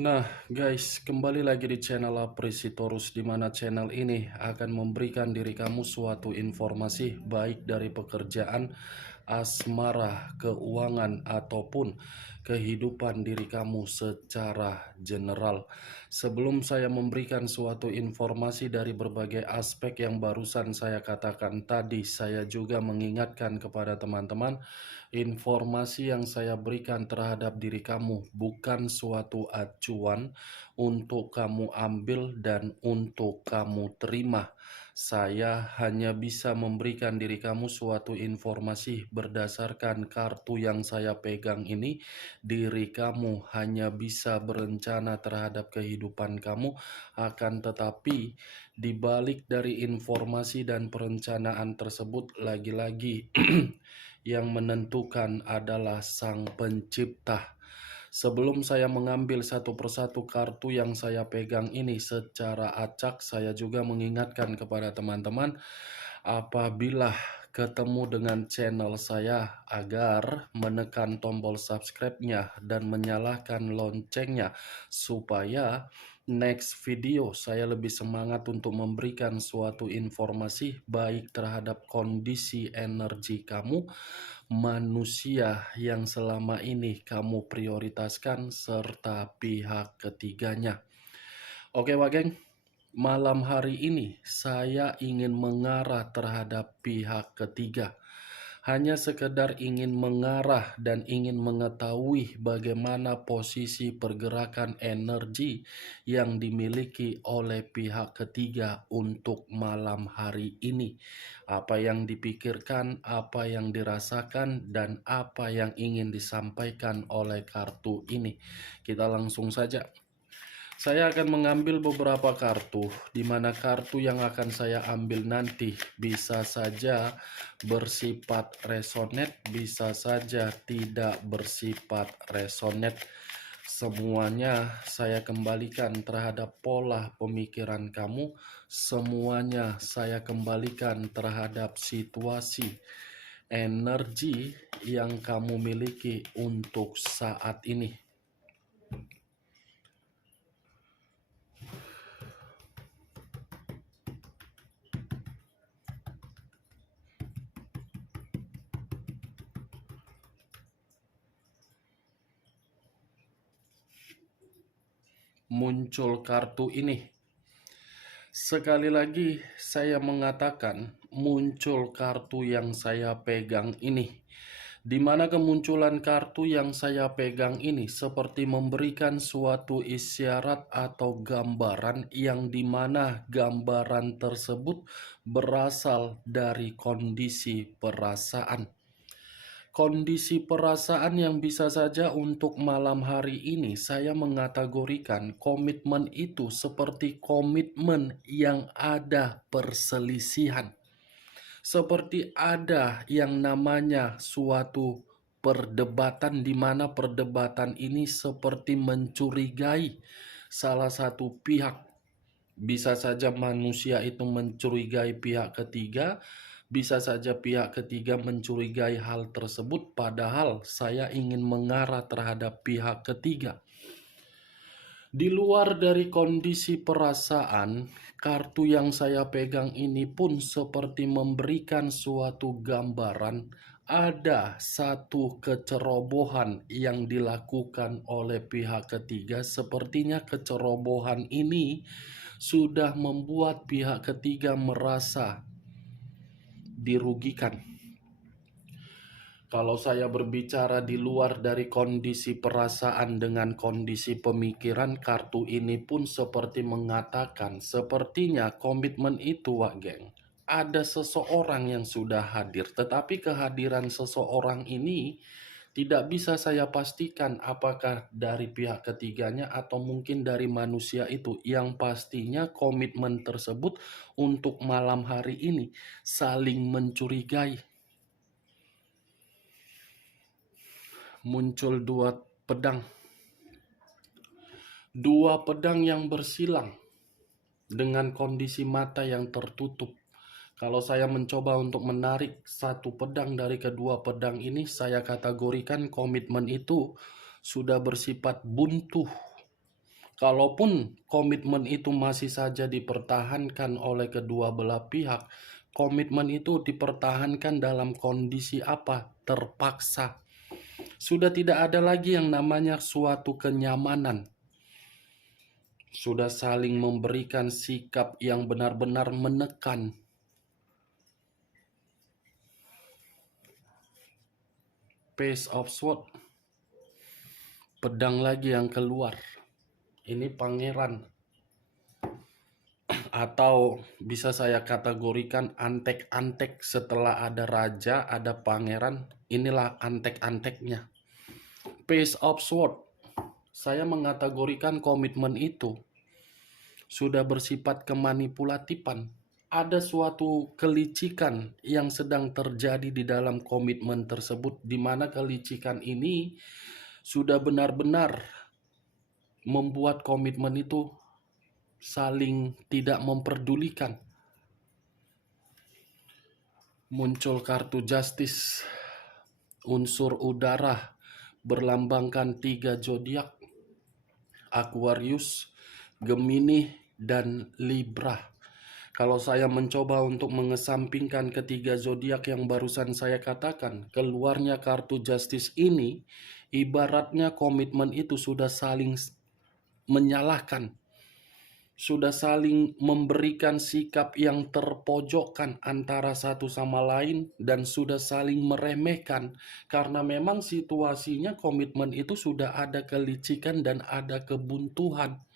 Nah, guys, kembali lagi di channel Apresitorus, di mana channel ini akan memberikan diri kamu suatu informasi baik dari pekerjaan, asmara, keuangan, ataupun kehidupan diri kamu secara general. Sebelum saya memberikan suatu informasi dari berbagai aspek yang barusan saya katakan tadi, saya juga mengingatkan kepada teman-teman, informasi yang saya berikan terhadap diri kamu bukan suatu acuan untuk kamu ambil dan untuk kamu terima. Saya hanya bisa memberikan diri kamu suatu informasi berdasarkan kartu yang saya pegang ini. Diri kamu hanya bisa berencana terhadap kehidupan kamu, akan tetapi di balik dari informasi dan perencanaan tersebut, lagi-lagi yang menentukan adalah Sang Pencipta. Sebelum saya mengambil satu persatu kartu yang saya pegang ini secara acak, saya juga mengingatkan kepada teman-teman, apabila ketemu dengan channel saya, agar menekan tombol subscribe-nya dan menyalakan loncengnya, supaya next video saya lebih semangat untuk memberikan suatu informasi baik terhadap kondisi energi kamu, manusia yang selama ini kamu prioritaskan, serta pihak ketiganya. Oke, Wak Geng, malam hari ini saya ingin mengarah terhadap pihak ketiga. Hanya sekedar ingin mengarah dan ingin mengetahui bagaimana posisi pergerakan energi yang dimiliki oleh pihak ketiga untuk malam hari ini. Apa yang dipikirkan, apa yang dirasakan, dan apa yang ingin disampaikan oleh kartu ini. Kita langsung saja. Saya akan mengambil beberapa kartu, di mana kartu yang akan saya ambil nanti bisa saja bersifat resonate, bisa saja tidak bersifat resonate. Semuanya saya kembalikan terhadap pola pemikiran kamu, semuanya saya kembalikan terhadap situasi energi yang kamu miliki untuk saat ini. Muncul kartu ini. Sekali lagi saya mengatakan, muncul kartu yang saya pegang ini. Di mana kemunculan kartu yang saya pegang ini seperti memberikan suatu isyarat atau gambaran, yang dimana gambaran tersebut berasal dari kondisi perasaan. Kondisi perasaan yang bisa saja untuk malam hari ini saya mengategorikan komitmen itu seperti komitmen yang ada perselisihan. Seperti ada yang namanya suatu perdebatan, di mana perdebatan ini seperti mencurigai salah satu pihak. Bisa saja manusia itu mencurigai pihak ketiga, bisa saja pihak ketiga mencurigai hal tersebut, padahal saya ingin mengarah terhadap pihak ketiga. Di luar dari kondisi perasaan, kartu yang saya pegang ini pun seperti memberikan suatu gambaran, ada satu kecerobohan yang dilakukan oleh pihak ketiga. Sepertinya kecerobohan ini sudah membuat pihak ketiga merasa dirugikan. Kalau saya berbicara di luar dari kondisi perasaan dengan kondisi pemikiran, kartu ini pun seperti mengatakan, sepertinya komitmen itu, Wak Geng, ada seseorang yang sudah hadir, tetapi kehadiran seseorang ini tidak bisa saya pastikan apakah dari pihak ketiganya atau mungkin dari manusia itu. Yang pastinya komitmen tersebut untuk malam hari ini saling mencurigai. Muncul dua pedang. Dua pedang yang bersilang dengan kondisi mata yang tertutup. Kalau saya mencoba untuk menarik satu pedang dari kedua pedang ini, saya kategorikan komitmen itu sudah bersifat buntu. Kalaupun komitmen itu masih saja dipertahankan oleh kedua belah pihak, komitmen itu dipertahankan dalam kondisi apa? Terpaksa. Sudah tidak ada lagi yang namanya suatu kenyamanan. Sudah saling memberikan sikap yang benar-benar menekan. Page of Swords, pedang lagi yang keluar. Ini pangeran, atau bisa saya kategorikan antek-antek. Setelah ada raja, ada pangeran, inilah antek-anteknya. Page of Swords, saya mengategorikan komitmen itu sudah bersifat kemanipulatifan. Ada suatu kelicikan yang sedang terjadi di dalam komitmen tersebut, di mana kelicikan ini sudah benar-benar membuat komitmen itu saling tidak memperdulikan. Muncul kartu Justice, unsur udara, berlambangkan 3 zodiak, Aquarius, Gemini, dan Libra. Kalau saya mencoba untuk mengesampingkan ketiga zodiak yang barusan saya katakan, keluarnya kartu Justice ini ibaratnya komitmen itu sudah saling menyalahkan, sudah saling memberikan sikap yang terpojokkan antara satu sama lain, dan sudah saling meremehkan karena memang situasinya komitmen itu sudah ada kelicikan dan ada kebuntuan.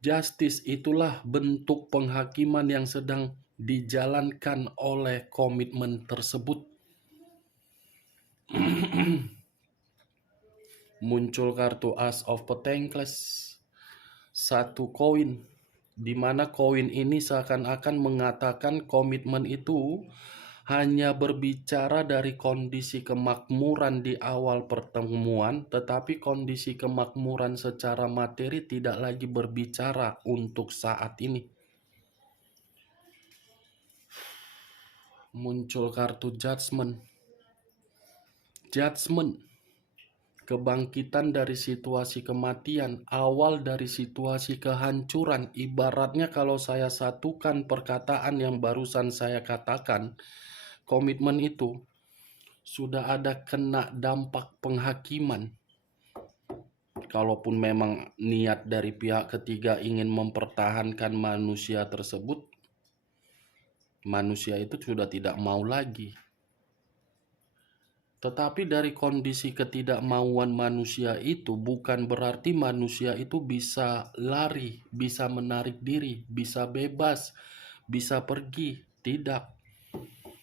Justice itulah bentuk penghakiman yang sedang dijalankan oleh komitmen tersebut. Muncul kartu Ace of Pentacles, satu koin, di mana koin ini seakan-akan mengatakan komitmen itu hanya berbicara dari kondisi kemakmuran di awal pertemuan, tetapi kondisi kemakmuran secara materi tidak lagi berbicara untuk saat ini. Muncul kartu Judgment. Judgment, kebangkitan dari situasi kematian, awal dari situasi kehancuran. Ibaratnya kalau saya satukan perkataan yang barusan saya katakan, komitmen itu sudah ada kena dampak penghakiman. Kalaupun memang niat dari pihak ketiga ingin mempertahankan manusia tersebut, manusia itu sudah tidak mau lagi. Tetapi dari kondisi ketidakmauan manusia itu bukan berarti manusia itu bisa lari, bisa menarik diri, bisa bebas, bisa pergi. Tidak.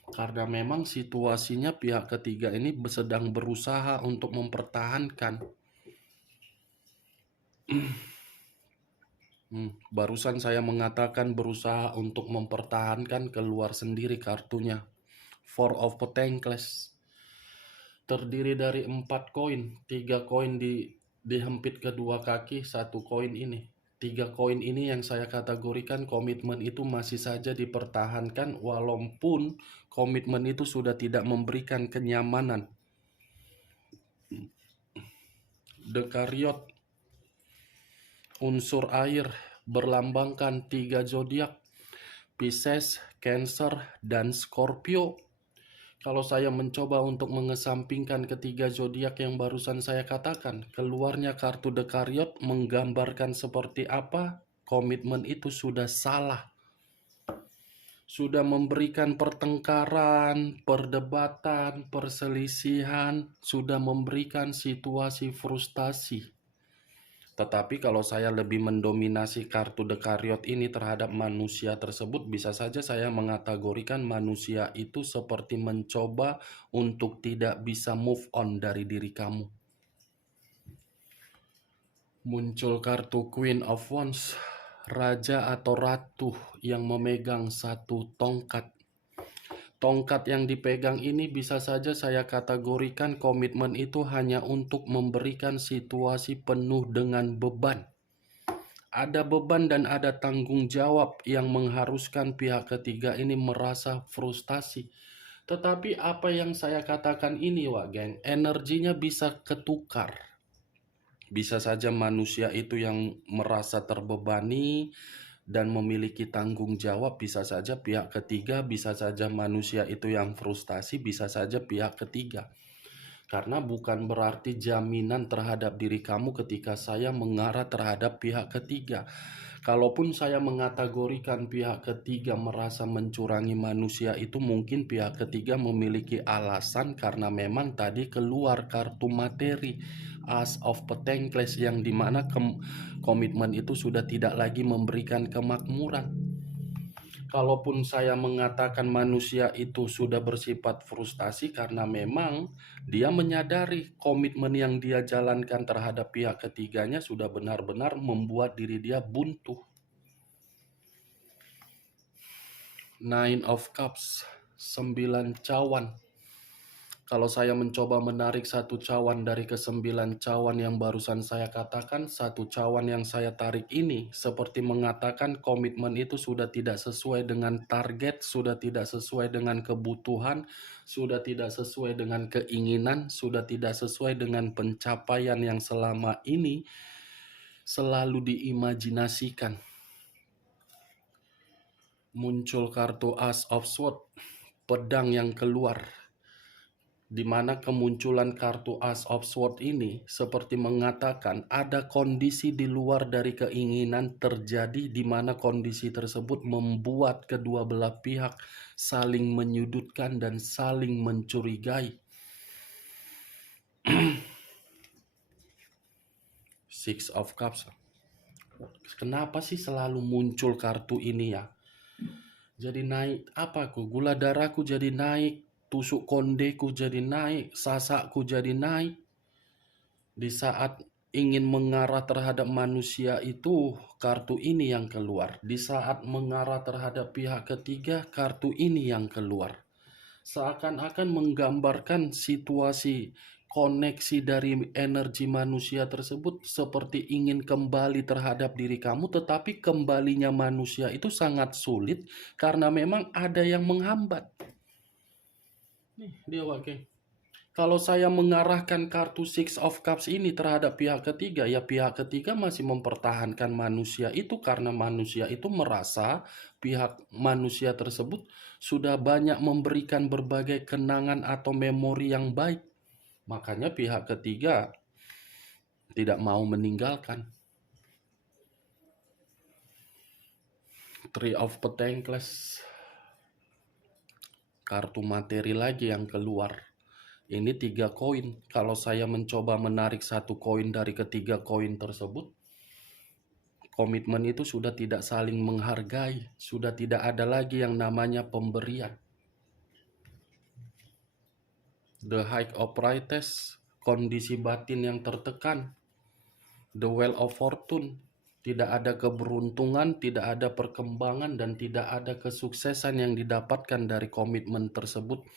Karena memang situasinya pihak ketiga ini sedang berusaha untuk mempertahankan. Barusan saya mengatakan berusaha untuk mempertahankan, keluar sendiri kartunya. Four of Pentacles. Terdiri dari 4 koin, 3 koin dihempit kedua kaki, 1 koin ini. 3 koin ini yang saya kategorikan komitmen itu masih saja dipertahankan walaupun komitmen itu sudah tidak memberikan kenyamanan. The Chariot, unsur air, berlambangkan 3 zodiak, Pisces, Cancer, dan Scorpio. Kalau saya mencoba untuk mengesampingkan ketiga zodiak yang barusan saya katakan, keluarnya kartu The Chariot menggambarkan seperti apa komitmen itu sudah salah. Sudah memberikan pertengkaran, perdebatan, perselisihan, sudah memberikan situasi frustasi. Tetapi kalau saya lebih mendominasi kartu The Chariot ini terhadap manusia tersebut, bisa saja saya mengategorikan manusia itu seperti mencoba untuk tidak bisa move on dari diri kamu. Muncul kartu Queen of Wands, raja atau ratu yang memegang satu tongkat. Tongkat yang dipegang ini bisa saja saya kategorikan komitmen itu hanya untuk memberikan situasi penuh dengan beban. Ada beban dan ada tanggung jawab yang mengharuskan pihak ketiga ini merasa frustasi. Tetapi apa yang saya katakan ini, Wak Geng, energinya bisa ketukar. Bisa saja manusia itu yang merasa terbebani dan memiliki tanggung jawab, bisa saja pihak ketiga, bisa saja manusia itu yang frustasi, bisa saja pihak ketiga. Karena bukan berarti jaminan terhadap diri kamu ketika saya mengarah terhadap pihak ketiga. Kalaupun saya mengategorikan pihak ketiga merasa mencurangi manusia, itu mungkin pihak ketiga memiliki alasan karena memang tadi keluar kartu materi As of Pentacles, yang dimana komitmen itu sudah tidak lagi memberikan kemakmuran. Kalaupun saya mengatakan manusia itu sudah bersifat frustasi karena memang dia menyadari komitmen yang dia jalankan terhadap pihak ketiganya sudah benar-benar membuat diri dia buntu. Nine of Cups, 9 cawan. Kalau saya mencoba menarik satu cawan dari ke-9 cawan yang barusan saya katakan, satu cawan yang saya tarik ini seperti mengatakan komitmen itu sudah tidak sesuai dengan target, sudah tidak sesuai dengan kebutuhan, sudah tidak sesuai dengan keinginan, sudah tidak sesuai dengan pencapaian yang selama ini selalu diimajinasikan. Muncul kartu As of Swords, pedang yang keluar, di mana kemunculan kartu As of Swords ini seperti mengatakan ada kondisi di luar dari keinginan terjadi, di mana kondisi tersebut membuat kedua belah pihak saling menyudutkan dan saling mencurigai. Six of Cups. Kenapa sih selalu muncul kartu ini ya? Jadi naik apa ku? Gula darahku jadi naik, tusuk kondeku jadi naik, sasakku jadi naik. Di saat ingin mengarah terhadap manusia itu, kartu ini yang keluar. Di saat mengarah terhadap pihak ketiga, kartu ini yang keluar. Seakan-akan menggambarkan situasi koneksi dari energi manusia tersebut seperti ingin kembali terhadap diri kamu, tetapi kembalinya manusia itu sangat sulit karena memang ada yang menghambat. Nih dia wakil. Kalau saya mengarahkan kartu Six of Cups ini terhadap pihak ketiga, ya pihak ketiga masih mempertahankan manusia itu karena manusia itu merasa pihak manusia tersebut sudah banyak memberikan berbagai kenangan atau memori yang baik. Makanya pihak ketiga tidak mau meninggalkan. Three of Pentacles, kartu materi lagi yang keluar. Ini 3 koin. Kalau saya mencoba menarik satu koin dari ketiga koin tersebut, komitmen itu sudah tidak saling menghargai, sudah tidak ada lagi yang namanya pemberian. The High of Priestess, kondisi batin yang tertekan. The Wheel of Fortune, tidak ada keberuntungan, tidak ada perkembangan, dan tidak ada kesuksesan yang didapatkan dari komitmen tersebut.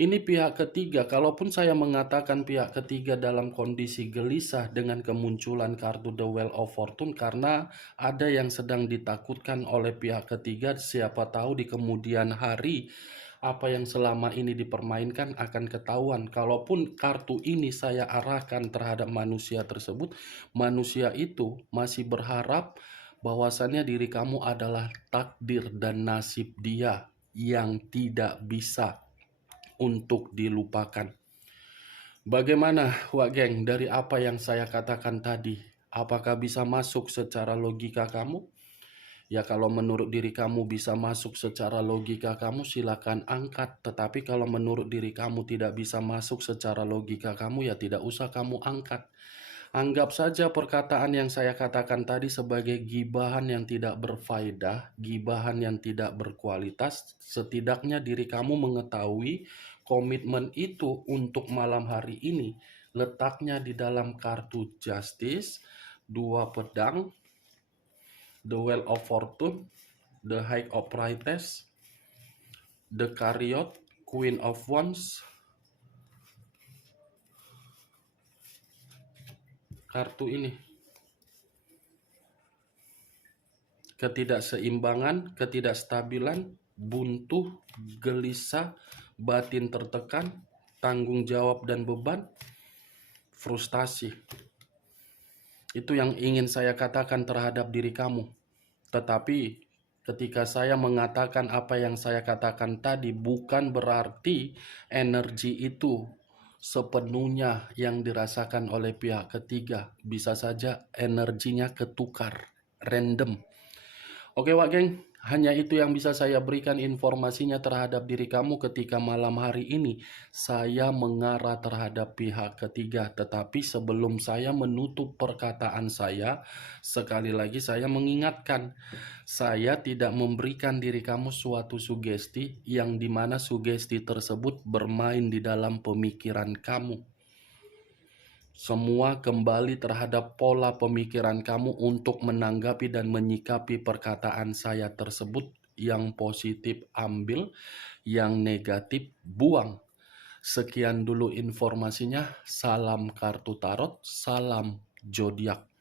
Ini pihak ketiga, kalaupun saya mengatakan pihak ketiga dalam kondisi gelisah dengan kemunculan kartu The Wheel of Fortune, karena ada yang sedang ditakutkan oleh pihak ketiga, siapa tahu di kemudian hari apa yang selama ini dipermainkan akan ketahuan. Kalaupun kartu ini saya arahkan terhadap manusia tersebut, manusia itu masih berharap bahwasannya diri kamu adalah takdir dan nasib dia yang tidak bisa untuk dilupakan. Bagaimana Wak Geng dari apa yang saya katakan tadi? Apakah bisa masuk secara logika kamu? Ya kalau menurut diri kamu bisa masuk secara logika kamu, silakan angkat. Tetapi kalau menurut diri kamu tidak bisa masuk secara logika kamu, ya tidak usah kamu angkat. Anggap saja perkataan yang saya katakan tadi sebagai gibahan yang tidak berfaedah, gibahan yang tidak berkualitas. Setidaknya diri kamu mengetahui komitmen itu untuk malam hari ini letaknya di dalam kartu Justice, 2 pedang, The Wheel of Fortune, The High of Priestess, The Chariot, Queen of Wands. Kartu ini ketidakseimbangan, ketidakstabilan, buntu, gelisah, batin tertekan, tanggung jawab dan beban, frustasi. Itu yang ingin saya katakan terhadap diri kamu. Tetapi ketika saya mengatakan apa yang saya katakan tadi, bukan berarti energi itu sepenuhnya yang dirasakan oleh pihak ketiga. Bisa saja energinya ketukar, random. Oke Wak Geng, hanya itu yang bisa saya berikan informasinya terhadap diri kamu ketika malam hari ini. Saya mengarah terhadap pihak ketiga, tetapi sebelum saya menutup perkataan saya, sekali lagi saya mengingatkan, saya tidak memberikan diri kamu suatu sugesti yang dimana sugesti tersebut bermain di dalam pemikiran kamu. Semua kembali terhadap pola pemikiran kamu untuk menanggapi dan menyikapi perkataan saya tersebut. Yang positif ambil, yang negatif buang. Sekian dulu informasinya. Salam kartu tarot, salam zodiak.